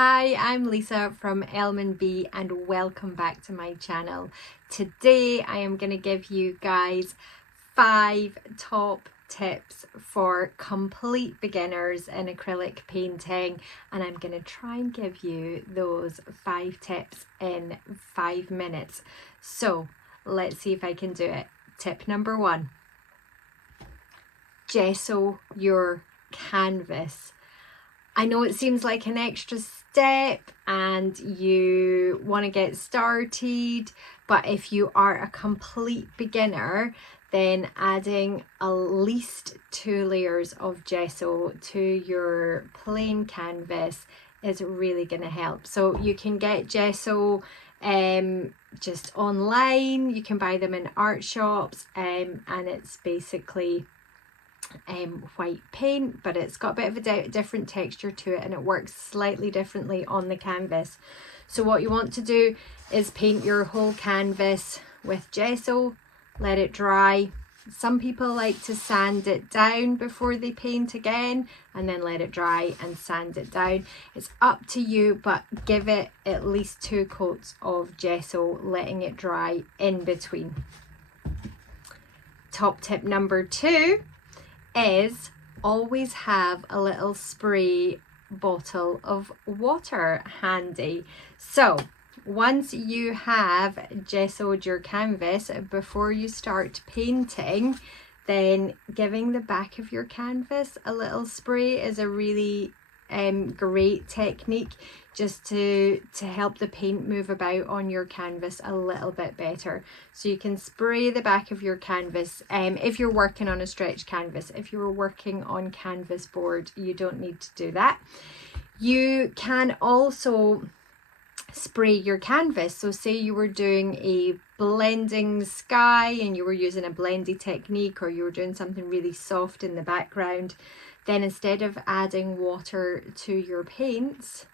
Hi, I'm Lisa from Elm&B and welcome back to my channel. Today I am going to give you guys 5 top tips for complete beginners in acrylic painting, and I'm going to try and give you those 5 tips in 5 minutes. So let's see if I can do it. Tip number 1, gesso your canvas. I know it seems like an extra step and you want to get started, but if you are a complete beginner, then adding at least 2 layers of gesso to your plain canvas is really going to help. So you can get gesso just online, you can buy them in art shops, and it's basically white paint, but it's got a bit of a different texture to it and it works slightly differently on the canvas. So what you want to do is paint your whole canvas with gesso, let it dry. Some people like to sand it down before they paint again and then let it dry and sand it down. It's up to you, but give it at least 2 coats of gesso, letting it dry in between. Top tip number 2 is always have a little spray bottle of water handy. So once you have gessoed your canvas, before you start painting, then giving the back of your canvas a little spray is a really great technique, just to help the paint move about on your canvas a little bit better. So you can spray the back of your canvas if you're working on a stretch canvas. If you were working on canvas board, you don't need to do that. You can also spray your canvas. So say you were doing a blending sky and you were using a blendy technique, or you were doing something really soft in the background, then instead of adding water to your paints,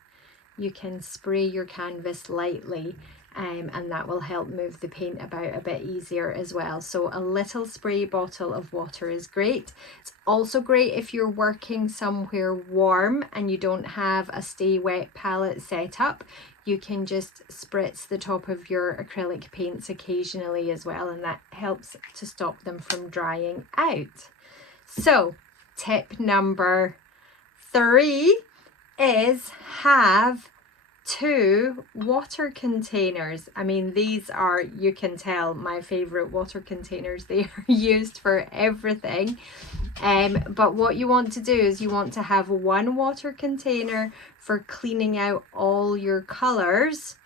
you can spray your canvas lightly, and that will help move the paint about a bit easier as well. So a little spray bottle of water is great. It's also great if you're working somewhere warm and you don't have a stay wet palette set up. You can just spritz the top of your acrylic paints occasionally as well, and that helps to stop them from drying out. So tip number 3 is have 2 water containers. I mean, these are, you can tell, my favorite water containers. They are used for everything. But what you want to do is you want to have 1 water container for cleaning out all your colors,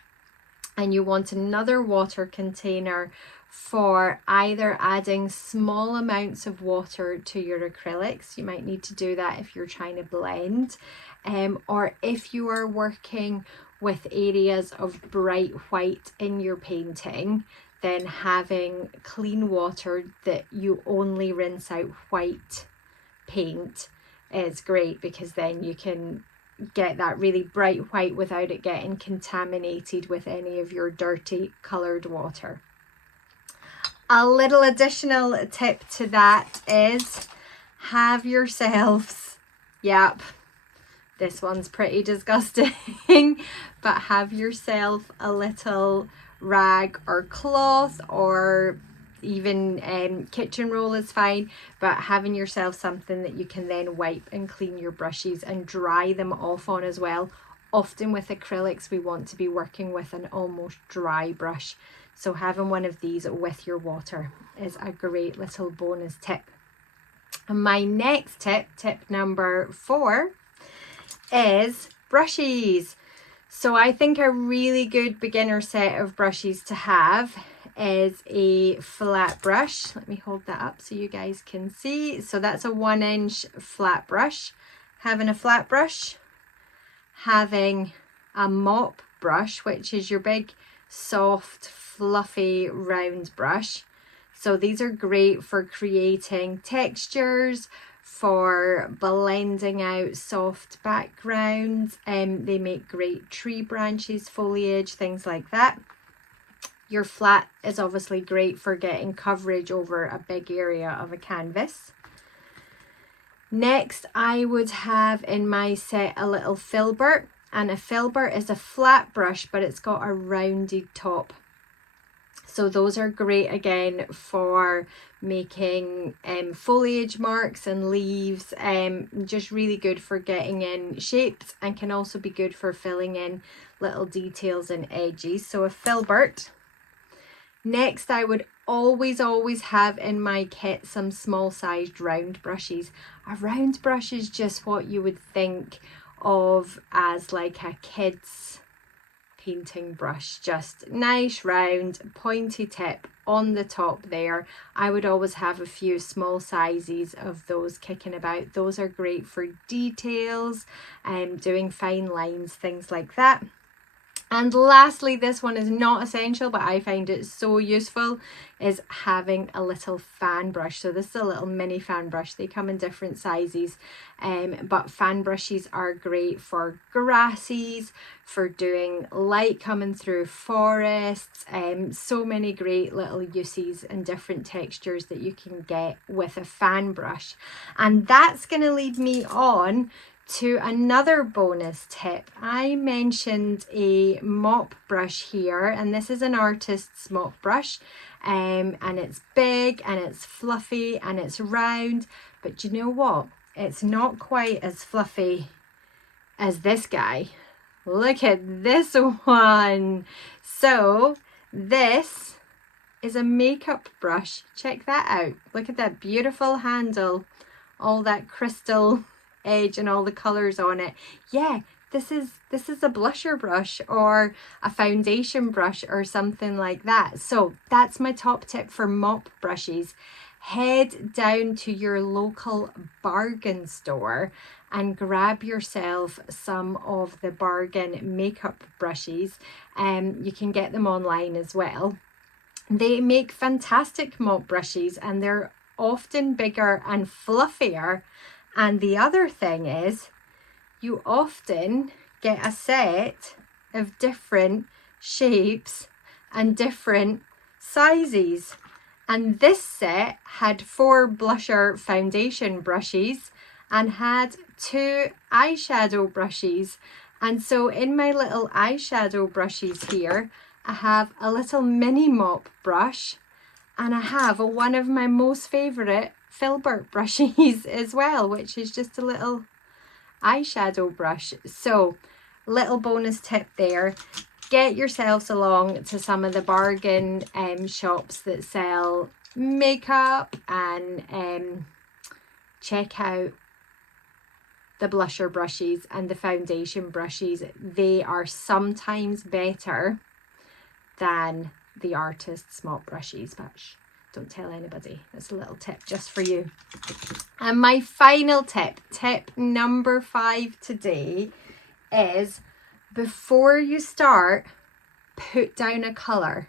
and you want another water container for either adding small amounts of water to your acrylics. You might need to do that if you're trying to blend, or if you are working with areas of bright white in your painting, then having clean water that you only rinse out white paint is great, because then you can get that really bright white without it getting contaminated with any of your dirty colored water. A little additional tip to that is have yourselves, yep, this one's pretty disgusting, but have yourself a little rag or cloth, or even kitchen roll is fine, but having yourself something that you can then wipe and clean your brushes and dry them off on as well. Often with acrylics we want to be working with an almost dry brush, so having one of these with your water is a great little bonus tip. And my next tip, tip number 4, is brushes. So I think a really good beginner set of brushes to have is a flat brush. Let me hold that up so you guys can see. So that's a 1-inch flat brush. Having a flat brush, having a mop brush, which is your big soft fluffy round brush. So these are great for creating textures, for blending out soft backgrounds, and they make great tree branches, foliage, things like that. Your flat is obviously great for getting coverage over a big area of a canvas. Next, I would have in my set a little filbert. And a filbert is a flat brush, but it's got a rounded top. So those are great again for making foliage marks and leaves, just really good for getting in shapes, and can also be good for filling in little details and edges. So a filbert. Next, I would always have in my kit some small sized round brushes. A round brush is just what you would think of as like a kid's painting brush, just nice round pointy tip on the top there. I would always have a few small sizes of those kicking about. Those are great for details and doing fine lines, things like that. And lastly, this one is not essential, but I find it so useful, is having a little fan brush. So this is a little mini fan brush. They come in different sizes, but fan brushes are great for grasses, for doing light coming through forests. So many great little uses and different textures that you can get with a fan brush. And that's going to lead me on to another bonus tip. I mentioned a mop brush here, and this is an artist's mop brush, and it's big and it's fluffy and it's round, but you know what? It's not quite as fluffy as this guy. Look at this one. So this is a makeup brush. Check that out. Look at that beautiful handle, all that crystal edge and all the colors on it. Yeah, this is a blusher brush or a foundation brush or something like that. So that's my top tip for mop brushes. Head down to your local bargain store and grab yourself some of the bargain makeup brushes. You can get them online as well. They make fantastic mop brushes, and they're often bigger and fluffier. And the other thing is, you often get a set of different shapes and different sizes. And this set had 4 blusher foundation brushes and had 2 eyeshadow brushes. And so in my little eyeshadow brushes here, I have a little mini mop brush, and I have one of my most favourite filbert brushes as well, which is just a little eyeshadow brush. So little bonus tip there. Get yourselves along to some of the bargain shops that sell makeup, and check out the blusher brushes and the foundation brushes. They are sometimes better than the artist's mop brushes, but don't tell anybody. That's a little tip just for you. And my final tip number 5 today, is before you start, put down a colour.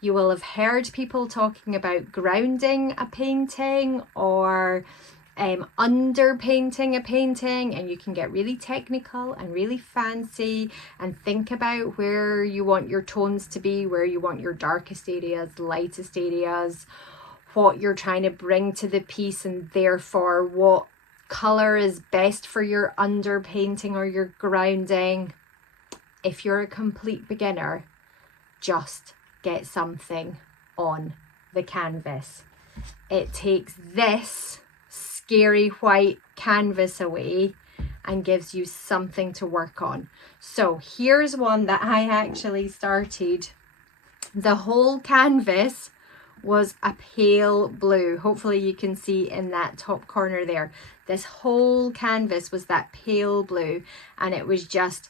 You will have heard people talking about grounding a painting or underpainting a painting, and you can get really technical and really fancy and think about where you want your tones to be, where you want your darkest areas, lightest areas, what you're trying to bring to the piece, and therefore what colour is best for your underpainting or your grounding. If you're a complete beginner, just get something on the canvas. It takes this scary white canvas away and gives you something to work on. So here's one that I actually started. The whole canvas was a pale blue. Hopefully you can see in that top corner there. This whole canvas was that pale blue, and it was just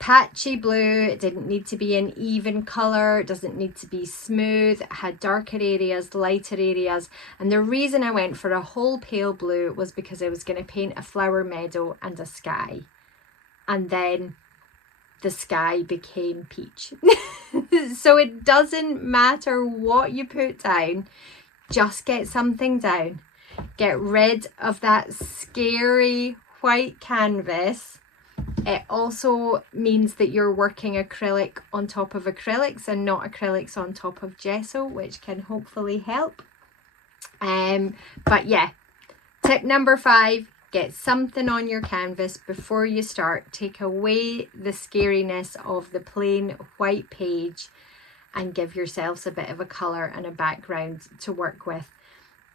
patchy blue. It didn't need to be an even color. It doesn't need to be smooth. It had darker areas, lighter areas. And the reason I went for a whole pale blue was because I was going to paint a flower meadow and a sky. And then the sky became peach. So it doesn't matter what you put down, just get something down. Get rid of that scary white canvas. It also means that you're working acrylic on top of acrylics and not acrylics on top of gesso, which can hopefully help. But yeah, tip number 5, Get something on your canvas before you start. Take away the scariness of the plain white page and give yourselves a bit of a colour and a background to work with.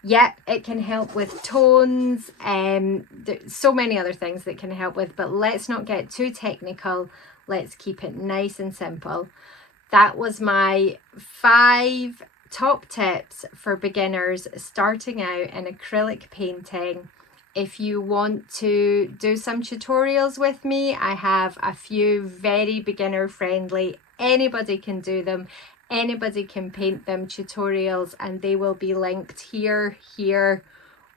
Yep, it can help with tones, there's so many other things that can help with, but let's not get too technical. Let's keep it nice and simple. That was my 5 top tips for beginners starting out in acrylic painting. If you want to do some tutorials with me, I have a few very beginner friendly, anybody can do them, anybody can paint them tutorials, and they will be linked here,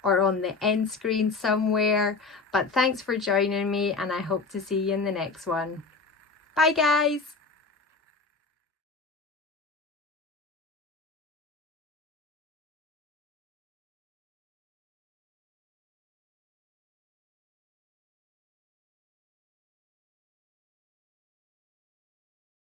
or on the end screen somewhere. But thanks for joining me, and I hope to see you in the next one. Bye guys!